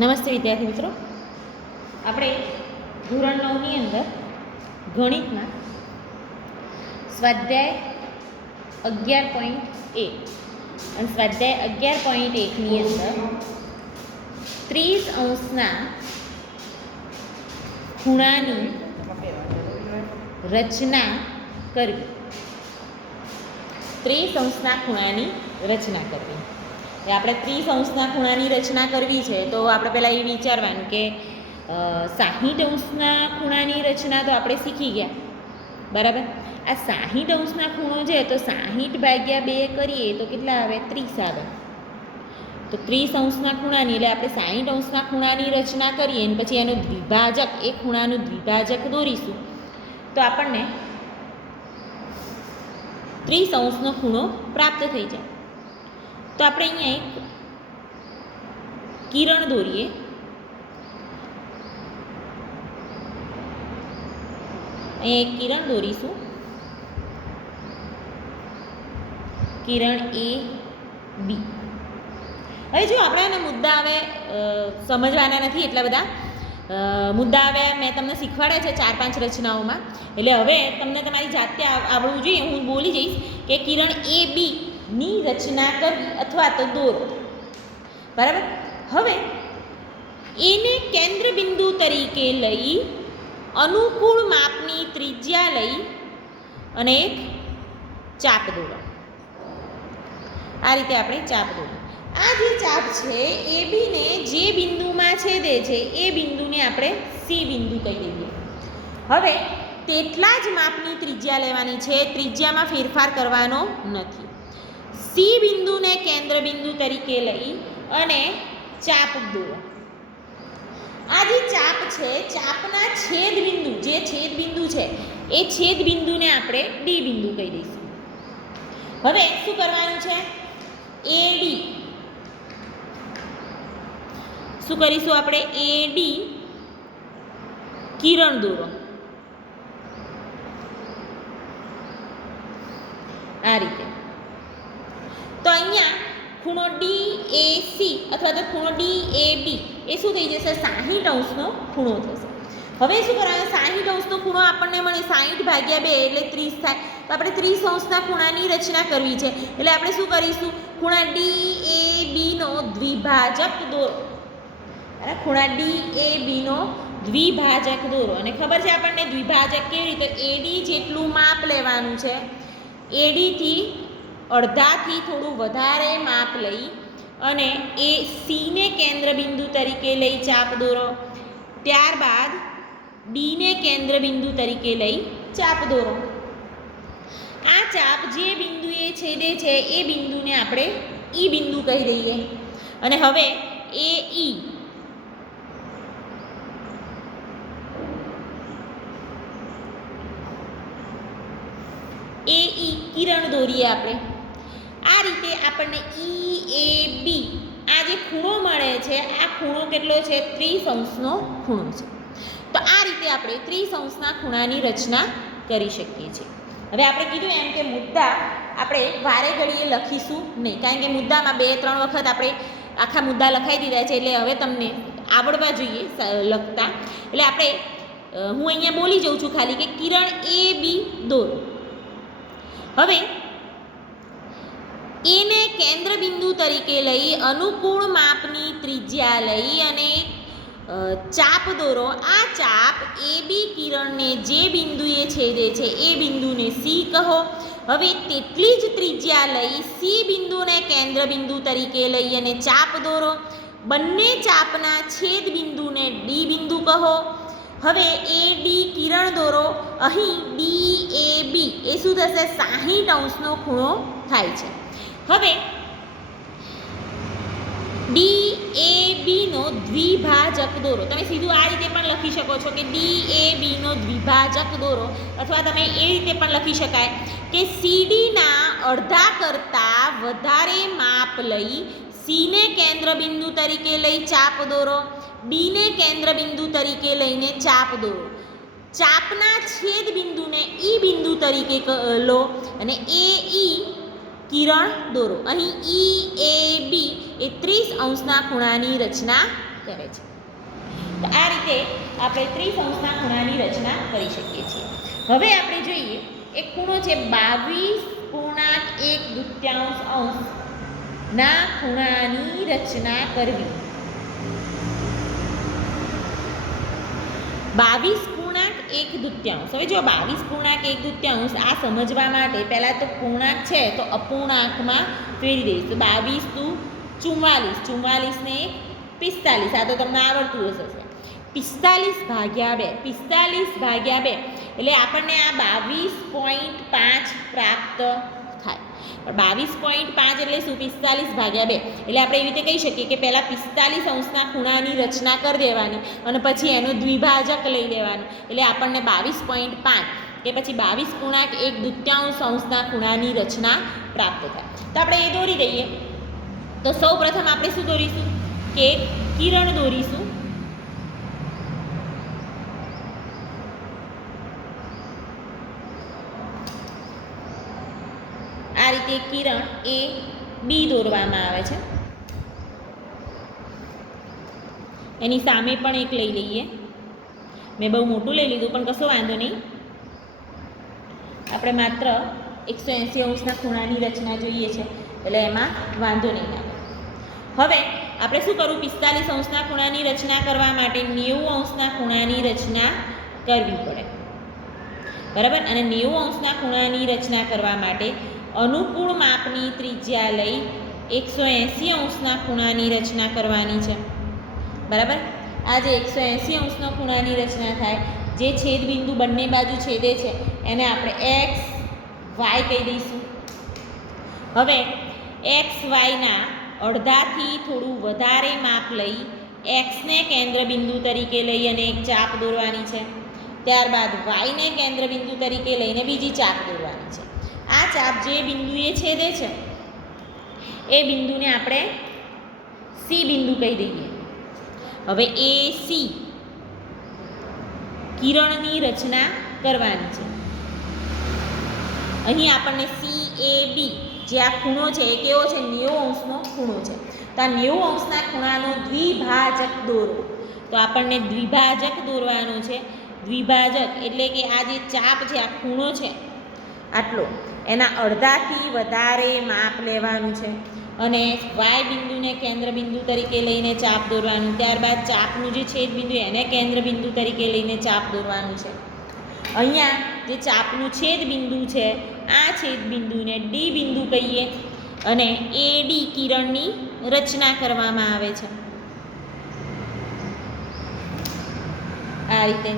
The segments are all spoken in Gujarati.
નમસ્તે વિદ્યાર્થી મિત્રો, આપણે ધોરણ 9ની અંદર ગણિતમાં સ્વાધ્યાય 11.1 અને સ્વાધ્યાય 11.1ની અંદર 30° ખૂણાની રચના કરવી. 30° ખૂણાની રચના કરવી. આપણે 30° ખૂણાની રચના કરવી છે તો આપણે પહેલાં એ વિચારવાનું કે 60° ખૂણાની રચના તો આપણે શીખી ગયા, બરાબર. આ 60° ખૂણો છે તો 60/2 કરીએ તો કેટલા આવે? 30 આવે. તો 30° ખૂણાની એટલે આપણે 60° ખૂણાની રચના કરીએ અને પછી એનું દ્વિભાજક, એ ખૂણાનું દ્વિભાજક દોરીશું તો આપણને 30° ખૂણો પ્રાપ્ત થઈ જાય. તો આપણે અહીંયા એક કિરણ દોરીએ. અહીંયા એક કિરણ દોરીશું. કિરણ A B. હવે જો આપણે એના મુદ્દા હવે સમજવાના નથી, એટલા બધા મુદ્દા હવે મેં તમને શીખવાડ્યા છે 4-5 રચનાઓમાં. એટલે હવે તમને તમારી જાતે આવડવું જોઈએ. હું બોલી જઈશ કે કિરણ A B ની રચના કરવી અથવા તો દોરો, બરાબર. હવે એને કેન્દ્ર બિંદુ તરીકે લઈ અનુકૂળ માપની ત્રિજ્યા લઈ અને એક ચાપ દોરો. આ રીતે આપણે ચાપ દોરો. આ જે ચાપ છે એ બીને જે બિંદુમાં છેદે છે એ બિંદુને આપણે C બિંદુ કહી દઈએ. હવે તેટલા જ માપની ત્રિજ્યા લેવાની છે, ત્રિજ્યામાં ફેરફાર કરવાનો નથી. C બિંદુને કેન્દ્ર બિંદુ તરીકે લઈ અને ચાપ દોરો. આ જે ચાપ છે, ચાપના છેદ બિંદુ, જે છેદ બિંદુ છે એ છેદ બિંદુને આપણે D બિંદુ કહી દઈશું. હવે શું કરવાનું છે? AD શું કરીશું આપણે? AD કિરણ દોરો. આ રીતે. તો અહીંયા ખૂણો DAC અથવા તો ખૂણો DAB એ શું થઈ જશે? 60° ખૂણો થશે. હવે શું કરવાનું? 60° ખૂણો આપણને મળે 60/2 એટલે 30 થાય. તો આપણે 30° ખૂણાની રચના કરવી છે. એટલે આપણે શું કરીશું? ખૂણા DAB નો દ્વિભાજક દોરો. ખૂણા DAB નો દ્વિભાજક દોરો. અને ખબર છે આપણને દ્વિભાજક કેવી રીતે? AD જેટલું માપ લેવાનું છે, AD થી અડધાથી થોડું વધારે માપ લઈ અને એ C ને કેન્દ્ર બિંદુ તરીકે લઈ ચાપ દોરો. ત્યારબાદ D ને કેન્દ્ર બિંદુ તરીકે લઈ ચાપ દોરો. આ ચાપ જે બિંદુએ છેદે છે એ બિંદુને આપણે E બિંદુ કહી દઈએ. અને હવે AE કિરણ દોરીએ આપણે. આ રીતે આપણને EAB આ જે ખૂણો મળે છે, આ ખૂણો કેટલો છે? 30° ખૂણો છે. તો આ રીતે આપણે 30° ખૂણાની રચના કરી શકીએ છીએ. હવે આપણે કીધું એમ કે મુદ્દા આપણે વારે ઘડીએ લખીશું નહીં, કારણ કે મુદ્દામાં 2-3 વખત આપણે આખા મુદ્દા લખાઈ દીધા છે. એટલે હવે તમને આવડવા જોઈએ લખતા. એટલે આપણે હું અહીંયા બોલી જાઉં છું ખાલી કે કિરણ AB દોરો. હવે એને કેન્દ્ર બિંદુ તરીકે લઈ અનુકૂળ માપની ત્રિજ્યા લઈ અને ચાપ દોરો. આ ચાપ AB કિરણને જે બિંદુએ છેદે છે એ બિંદુને C કહો. હવે તેટલી જ ત્રિજ્યા લઈ C બિંદુને કેન્દ્ર બિંદુ તરીકે લઈ અને ચાપ દોરો. બંને ચાપના છેદ બિંદુને D બિંદુ કહો. હવે AD કિરણ દોરો. અહીં DAB એ શું થશે? 60° ખૂણો થાય છે. હવે DAB નો દ્વિભાજક દોરો. તમે સીધું આ રીતે પણ લખી શકો છો કે DAB નો દ્વિભાજક દોરો, અથવા તમે એ રીતે પણ લખી શકાય કે CD ના અડધા કરતાં વધારે માપ લઈ C ને કેન્દ્ર બિંદુ તરીકે લઈ ચાપ દોરો. D ને કેન્દ્ર બિંદુ તરીકે લઈને ચાપ દોરો. ચાપના છેદ બિંદુને E બિંદુ તરીકે લો અને AE કિરણ દોરો. અહીં EAB એ 30° ખૂણાની રચના કરે છે. તો આ રીતે આપણે ત્રિસંસ્થા ખૂણાની રચના કરી શકીએ છીએ. હવે આપણે જોઈએ એક ખૂણો છે 22.1 ના ખૂણાની રચના કરવી. 22.1. હવે જો 22.1 આ સમજવા માટે પહેલાં તો પૂર્ણાંક છે તો અપૂર્ણાંકમાં ફેરવી દઈશું. 22 × 44, 44 ને 45. આ તો તમને આવડતું હશે. 45/2. 45/2 એટલે આપણને આ 22.5 પ્રાપ્ત થાય. પણ 22.5 એટલે શું? 45/2. એટલે આપણે એવી રીતે કહી શકીએ કે પહેલાં 45 ખૂણાની રચના કરી દેવાની અને પછી એનો દ્વિભાજક લઈ લેવાનું. એટલે આપણને 22.5 કે પછી 22.1 ખૂણાની રચના પ્રાપ્ત થાય. તો આપણે એ દોરી દઈએ. તો સૌ પ્રથમ આપણે શું દોરીશું કે કિરણ દોરીશું. આ રીતે કિરણ એ બી દોરવામાં આવે છે. એની સામે પણ એક લઈ લઈએ. મેં બહુ મોટું લઈ લીધું પણ કશો વાંધો નહીં. આપણે માત્ર 180 ખૂણાની રચના જોઈએ છે એટલે એમાં વાંધો નહીં આવે. હવે આપણે શું કરવું? 45 ખૂણાની રચના કરવા માટે 90 ખૂણાની રચના કરવી પડે, બરાબર. અને 90 ખૂણાની રચના કરવા માટે અનુકૂળ માપની ત્રિજ્યા લઈ 180 ખૂણાની રચના કરવાની છે, બરાબર. આ જે 180 ખૂણાની રચના થાય, જે છેદબિંદુ બંને બાજુ છેદે છે એને આપણે એક્સ વાય કહી દઈશું. હવે એક્સ વાયના અડધાથી થોડું વધારે માપ લઈ એક્સને કેન્દ્રબિંદુ તરીકે લઈ અને એક ચાપ દોરવાની છે. ત્યારબાદ વાયને કેન્દ્રબિંદુ તરીકે લઈને બીજી ચાપ દોરવાની છે. આ ચાપ જે બિંદુએ છેદે છે એ બિંદુને આપણે સી બિંદુ કહી દઈએ. હવે એ સી કિરણની રચના કરવાની છે. અહીં આપણને સી એ બી જે આ ખૂણો છે એ કેવો છે? 90 ખૂણો છે. તો આ 90 ખૂણાનો દ્વિભાજક દોરો. તો આપણને દ્વિભાજક દોરવાનો છે. દ્વિભાજક એટલે કે આ જે ચાપ છે, આ ખૂણો છે આટલો, એના અડધાથી વધારે માપ લેવાનું છે અને વાય બિંદુને કેન્દ્રબિંદુ તરીકે લઈને ચાપ દોરવાનું. ત્યારબાદ ચાપનું જે છેદબિંદુ એને કેન્દ્રબિંદુ તરીકે લઈને ચાપ દોરવાનું છે. અહીંયા જે ચાપનું છેદબિંદુ છે આ છેદબિંદુને ડી બિંદુ કહીએ અને એ ડી કિરણની રચના કરવામાં આવે છે. આ રીતે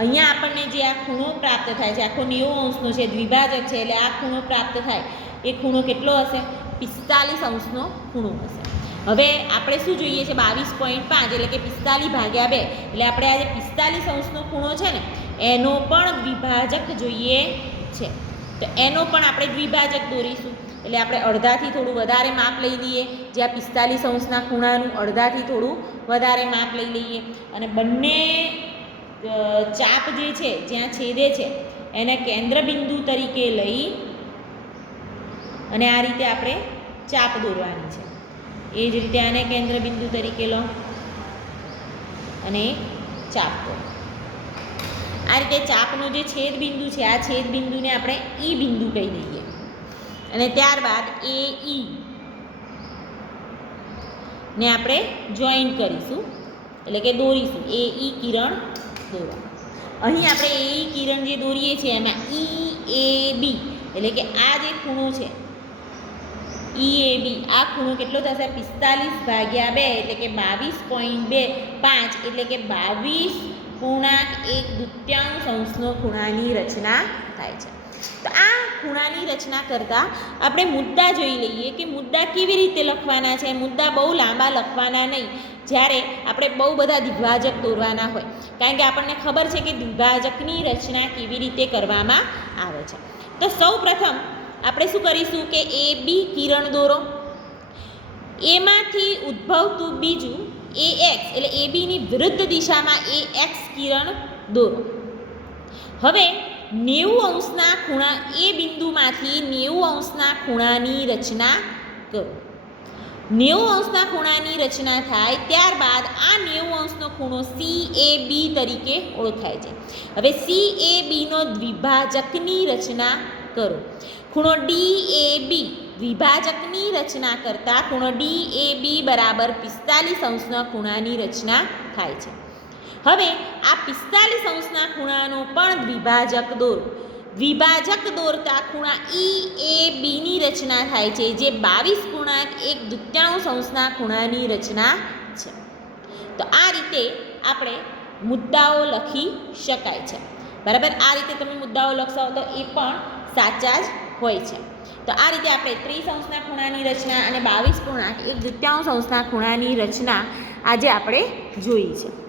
અહીંયા આપણને જે આ ખૂણો પ્રાપ્ત થાય છે, આખો 90 છે, દ્વિભાજક છે, એટલે આ ખૂણો પ્રાપ્ત થાય એ ખૂણો કેટલો હશે? 45 ખૂણો હશે. હવે આપણે શું જોઈએ છે? 22.5 એટલે કે 45/2. એટલે આપણે આ જે 45 ખૂણો છે ને એનો પણ દ્વિભાજક જોઈએ છે. તો એનો પણ આપણે દ્વિભાજક દોરીશું. એટલે આપણે અડધાથી થોડું વધારે માપ લઈ લઈએ. જે આ 45 ખૂણાનું અડધાથી થોડું વધારે માપ લઈ લઈએ અને બંને ચાપ જે છે જ્યાં છેદે છે એને કેન્દ્રબિંદુ તરીકે લઈ અને આ રીતે આપણે ચાપ દોરવાની છે. એ જ રીતે આને કેન્દ્રબિંદુ તરીકે લો અને ચાપ દોરો. આ રીતે ચાપનો જે છેદબિંદુ છે આ છેદબિંદુને આપણે ઈ બિંદુ કહી દઈએ અને ત્યારબાદ એ ઈ ને આપણે જોઈન્ટ કરીશું એટલે કે દોરીશું. એ ઈ કિરણ દોરવા. અહીં આપણે એ ઈ કિરણ જે દોરીએ છીએ એમાં ઈ એ બી એટલે કે આ જે ખૂણો છે ઈ એ બી આ ખૂણો કેટલો થશે? 45/2 એટલે કે 22.5 એટલે કે 22.1 ખૂણાની રચના થાય છે. તો આ ખૂણાની રચના કરતાં આપણે મુદ્દા જોઈ લઈએ કે મુદ્દા કેવી રીતે લખવાના છે. મુદ્દા બહુ લાંબા લખવાના નહીં જ્યારે આપણે બહુ બધા દ્વિભાજક દોરવાના હોય, કારણ કે આપણને ખબર છે કે દ્વિભાજકની રચના કેવી રીતે કરવામાં આવે છે. તો સૌ પ્રથમ આપણે શું કરીશું કે એ બી કિરણ દોરો. એમાંથી ઉદ્ભવતું બીજું એ એક્સ એટલે એ બીની વિરુદ્ધ દિશામાં એ એક્સ કિરણ દોરો. હવે 90 ખૂણા એ બિંદુમાંથી 90 ખૂણાની રચના કરો. 90 અંશના ખૂણાની રચના થાય ત્યારબાદ આ 90 અંશનો ખૂણો CAB તરીકે ઓળખાય છે. હવે CABનો દ્વિભાજકની રચના કરો. ખૂણો DAB દ્વિભાજકની રચના કરતાં ખૂણો DAB બરાબર 45 અંશના ખૂણાની રચના થાય છે. હવે આ 45 અંશના ખૂણાનો પણ દ્વિભાજક દોરો. દ્વિભાજક દોરતા ખૂણા EABની રચના થાય છે, જે 22.1 અંશના ખૂણાની રચના છે. તો આ રીતે આપણે મુદ્દાઓ લખી શકાય છે. બરાબર, આ રીતે તમે મુદ્દાઓ લખશો તો એ પણ સાચા જ હોય છે. તો આ રીતે આપણે 30 અંશના ખૂણાની રચના અને 22.1 અંશના ખૂણાની રચના આજે આપણે જોઈ છે.